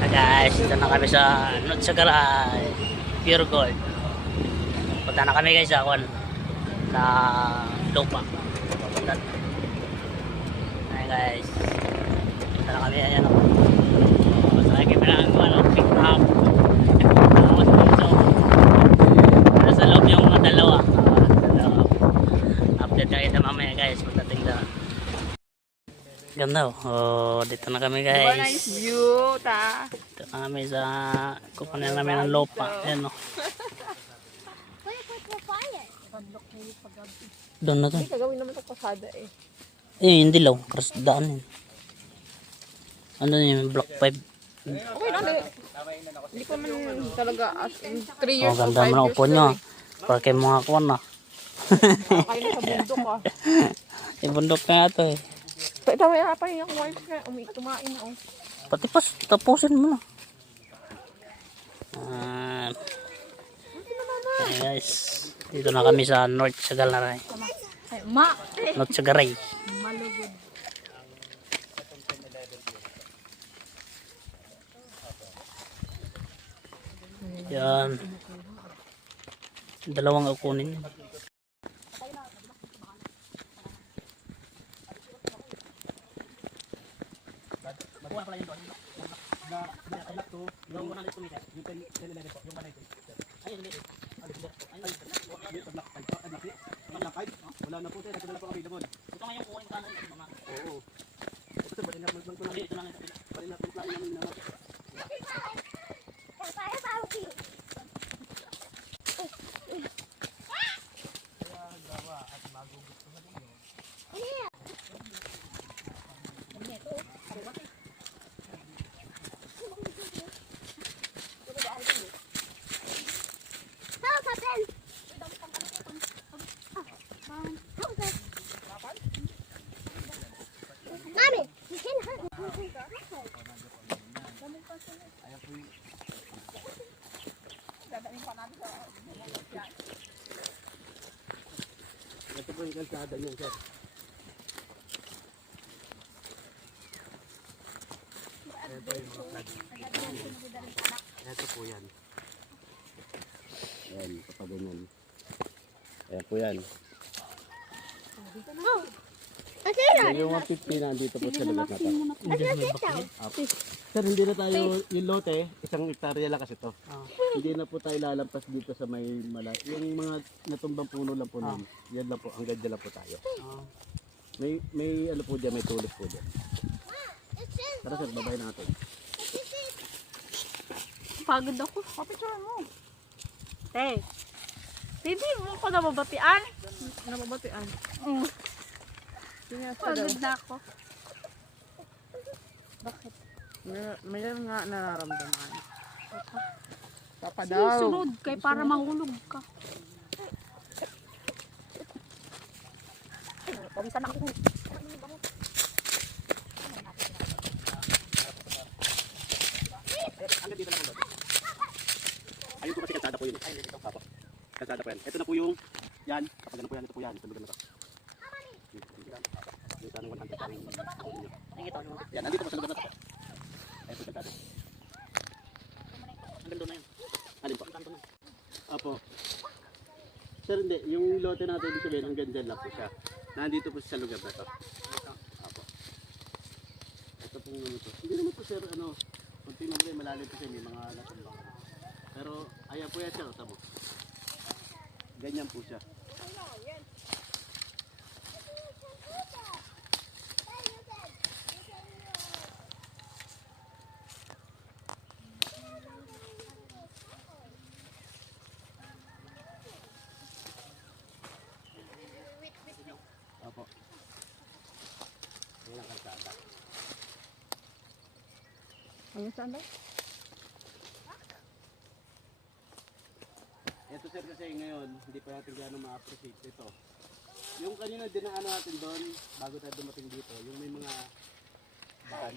Guys, dito na kami sa Notsagaray, Pure Gold. Punta na kami guys sa lupa. Punta. Ayan guys. Punta na kami, ayan o. Sakay kami ng pick up. Tapos dito. Nasa loob yung mga dalawa. Update na kita mamaya guys. Pagdating na. Ganda oh. Dito na kami guys. Diba nice view, ta? Dito na kami sa kukunin namin ng lupa. Ayan o. Doon na to. Hindi, kagawin naman ito pasada eh. Hindi lang. Cross daan yun. Ano yun? Block 5. Okay lang, hindi ko naman talaga as in 3 years Oh, or 5 ganda years mo na upo nyo. eh. Para kayo mga kuwan na. Kayo na sa bundok ah. Ibundok na ito eh. Ito may apa yung wife na tumain na oh. Pati pas, tapusin mo na. Okay guys. Dito na kami sa North Sagalaray. North Sagaray. Malugod. Yan. Dalawang akunin. Wala na po tayo, nagkadala po kami doon. Ito nga yung kukunin ka ng mga. Oo. Ito ba rin naman ko Ito lang ito. pa rin natin plan namin na. Mommy, you can hurt me. Ito po yung kalsada niyan, sir. Ito yung mga flag. Ito po yan. Ayan, kapag ganyan. Ayan po yan. Yung mga 50 nandito po sa lugar na to. Sir, hindi na tayo, yung lote, isang hektarya lang kasi to. Hindi na po tayo lalampas dito sa may yung mga natumbang puno lang po nun. Yan lang po, hanggang dyan lang po tayo. May ano po dyan, may tulis po dyan. Tara sir, babay natin. Pagod ako. Kapicturean mo. Hey. Hindi mo ko nababatian. Nababatian? Pagod na ako. Bakit? Mayroon nga nararamdaman. Papa daw. Sunod kay para mahulog ka. Pawisan ako. Hanggang dito lang po. Ayun po kasi kalsada po yun. Apo. Kalsada po yan. Ito na po yung, yan. Kapag ano po yan, ito po yan. Ito lugar na to. Yung tanong 100 pa rin. Yan, nandito po sa lugar na to. Ayun po kalsada. Hanggang doon na yun. Alin po? Apo. Sir, hindi. Yung lote natin ibig sabihin hanggang dyan lang po siya. Nandito po sa lugar na to. Apo. Ito pong ano to. Hindi naman po sir, ano, kunti naman rin malalim po siya. May mga natumbang. Pero ayan po yan siya. Tamo. Ganyan po siya. Apo. Yan ang kalsada. Ano saan daw? Ito sir kasi ngayon, hindi pa natin gano'ng ma-appreciate ito. Yung kanina dinaan natin doon, bago tayo dumating dito, yung may mga bahan.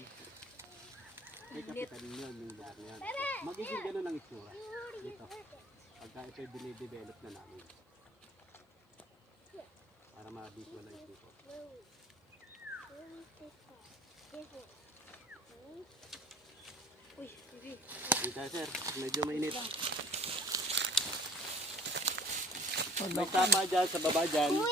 May kapitan yun, yung lugar na yan. Magiging gano'n ang itsura dito. Pagka ito'y binidevelop na namin. Para ma-visualize dito. Uy, Dito sir, medyo mainit. May tapa dyan, sa baba dyan.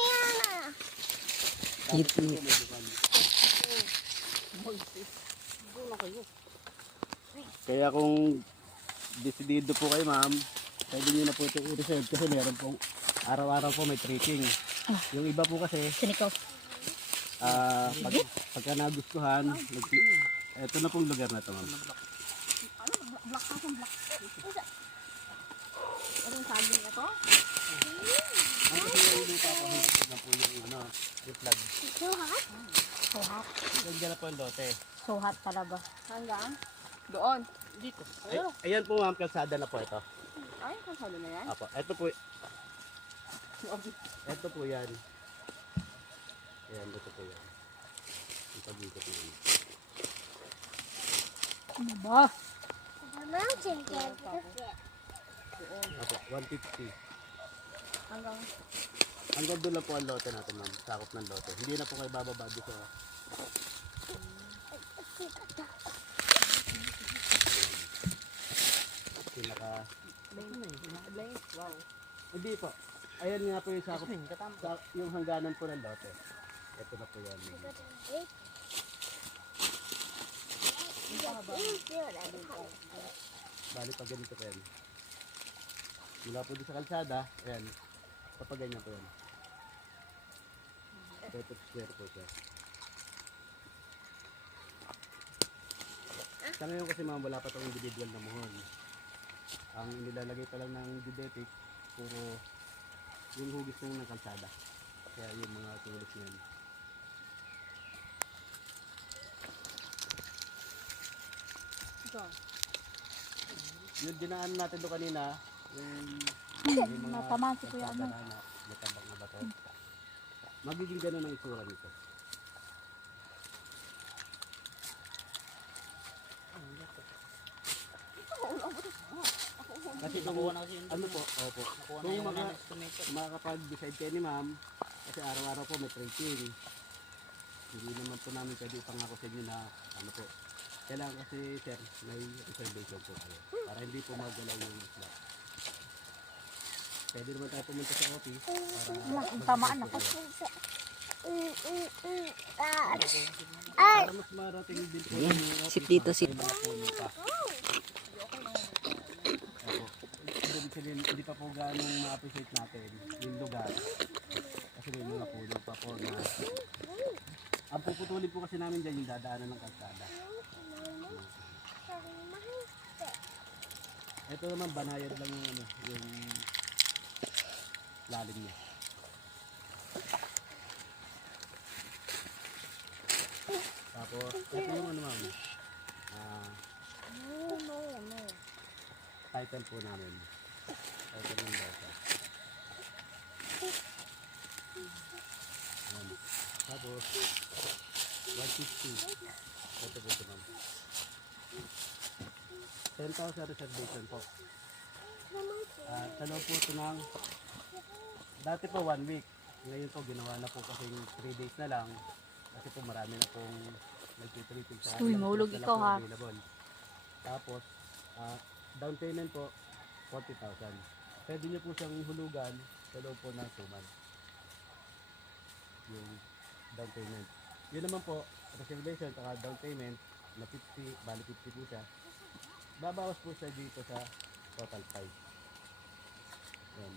Kaya kung desidido po kayo ma'am, pwede nyo na po ito i-reserve kasi meron pong araw-araw po may trekking. Yung iba po kasi, Sinikaw. pagka nagustuhan, ito na pong lugar na ito ma'am. Anong sabi na to? Ang kasi yung lupa po, hindi na po yung yung flag. So hot. Nandiyan na po yung lote. So hot talaga. Hanggang? Doon. Dito. Ayan po ma'am, kalsada na po ito. Ay, kasado na yan. Apo, ito po yan. Ayan, ito po yan. Yung pag-ikot na yun. Ano ba? The mountain can't fit. Apo, 150. Hanggang Hanggang doon lang po ang lote natin ma'am. Sakop ng lote. Hindi na po kayo bababa dito. Pinaka... wow. Hindi po. Ayan nga po yung sakop. Yung hangganan po ng lote. Ito na po yan. Bali pag ganito po yan. Mula po doon sa kalsada. Ayan. Kapag ganyan po yan. Ito square po siya. Sa ngayon kasi ma'am, wala pa itong individual na muhon. Ang nilalagay pa lang ng geodetic, puro yung hugis ng kalsada. Kaya yung mga tulos niyan. Ito. Yung dinaan natin doon kanina, yung mga Natamaan si Kuya ano. matambak na bato. Magiging ganun ang itsura nito. Kasi kung Nakuha na kasi yun. ano po, opo. Nakuha na Kung yung mga estimate. makakapag-decide kayo ni ma'am, kasi araw-araw po may training. Hindi naman po namin pwede ipangako sa inyo na ano po. Kailangan kasi sir, may reservation po kayo. Para hindi po magalaw yung slot. Pwede naman tayo pumunta sa office para Tamaan ako. para mas marating din po yung office. Sit dito, sit. Hindi pa po ganong ma-appreciate natin yung lugar. Kasi may mga puno pa po na ang puputulin po kasi namin dyan yung dadaanan ng kalsada. Ito naman banayad lang yung yung lalim niya. Tapos ito yung ma'am. Title po namin. Title ng bata. Ayan. Tapos 150. Ito po ito ma'am. 10,000 reservation po. Sa loob po ito ng dati po 1 week. Ngayon po ginawa na po kasi 3 days na lang. Kasi po marami na pong nagtitreating sa Uy, mahulog na ikaw, po ha? available. Tapos down payment po 40,000. Pwede nyo po siyang hulugan sa loob po ng 2 months. Yung down payment. Yun naman po, reservation at down payment na 50, bali 50 po siya. Babawas po siya dito sa total price. Yan.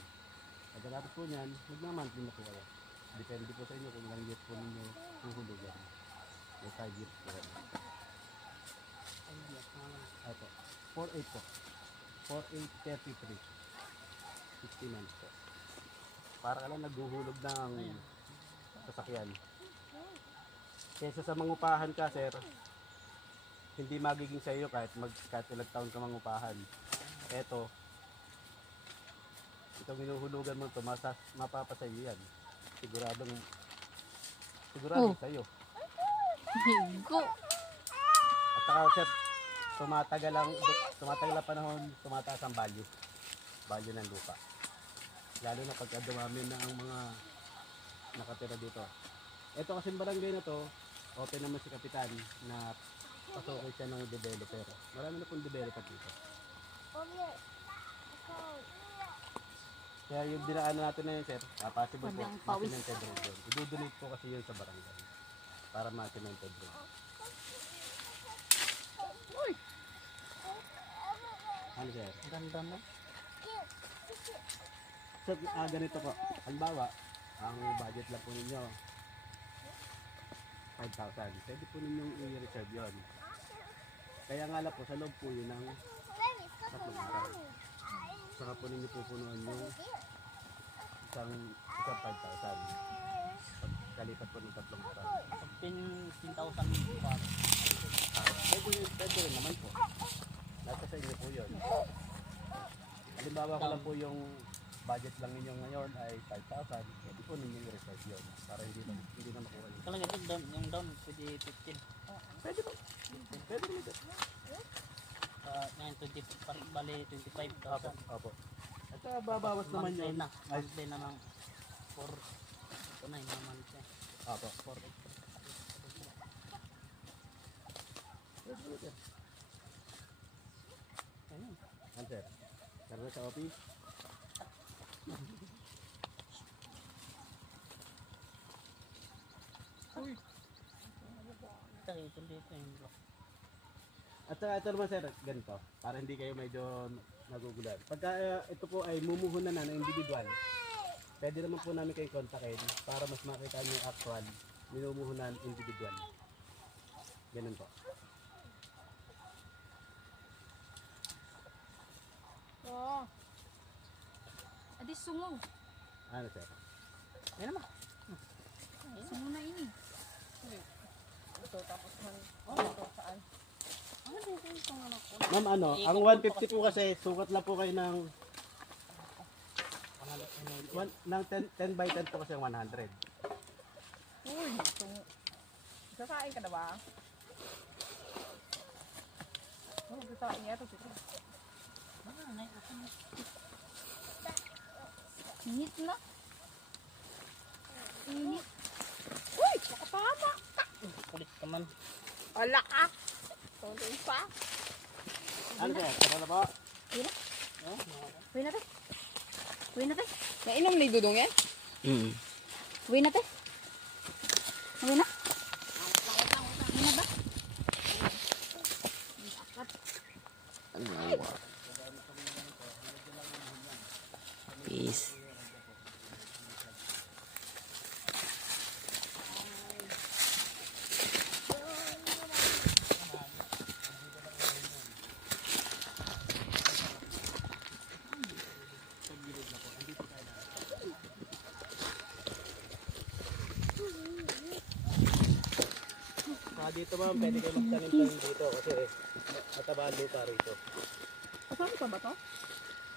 Pagkatapos po niyan, magmamonthly na po kayo. Depende po sa inyo kung ilang years po ninyo huhulugan. May 5 years po. Ito. 4.8 po. 4.833. 60 months po. Para ka lang naghuhulog ng sasakyan. Kesa sa mangupahan ka, sir, hindi magiging sa iyo kahit ilang taon ka mangupahan. Eto, itong hinuhulugan mo ito, mapapasa iyo yan. Sigurado sa iyo. Higo. At saka, sir, tumatagal ang panahon, tumataas ang value ng lupa. Lalo na pagka dumami na ang mga nakatira dito. Ito kasing barangay na to, open naman si Kapitan na pasukin siya ng developer. Marami na pong developer dito. Kaya yung dinaan natin na yun, sir, possible po, Bandang pawis. ma-cemented road yun. I-donate po kasi yun sa barangay para ma-cemented road. Ano, sir? Ganda na. So, ganito po. Halimbawa, ang budget lang po ninyo, 5,000. Pwede po ninyong i-reserve yun. Kaya nga lang po, sa loob po yun ng 3 araw. Saka po ninyo pupunuan yung isang 5,000. Pagkalipat po ng 3 araw. 15,000 pa. Pwede rin naman po. Nasa sa inyo po yun. Halimbawa ko lang po yung budget lang ninyo ngayon ay 5,000. Pwede po ninyo i-reserve yun. Para hindi na makuha yun. Talaga ito, yung down, pwede 15. Pwede po. Pwede rin ito. Ngayon, 20, bali 25,000. Opo. Opo. At babawas naman Monthly yun. na. Monthly na ng 4. Ito na yung monthly. Opo. 4 extra. Ayun. Ano sir? Tara sa office. Ito dito yung block. At saka ito naman sir, ganito. Para hindi kayo medyo nagugulan. Pagka ito po ay mumuhunan na ng individual, pwede naman po namin kayo kontakin para mas makita nyo yung actual minumuhunan individual. Ganun po. Oh. Adi sungo. Ano sir? Ayun naman. Sungo na ini. Ito, tapos man. Ito, saan? Ano din itong ano ko? Ma'am ano, ang 150 po kasi sukat lang po kayo ng 10 by 10 po kasi ang 100. Uy, sasain ka na ba? Oh, sasain niya ito. Init na. Init. Uy, nakatama! Kulit ka man. Wala ka! Tonto pa. Ano sir? Tara na po. Uwi na te. Uwi na te. Nainom ni Dudong yan? Uwi na te. Uwi na. Uwi na ba? Peace. Dito ma'am, pwede kayo magtanim-tanim dito kasi mataba ang lupa rito. Kasama pa ba to?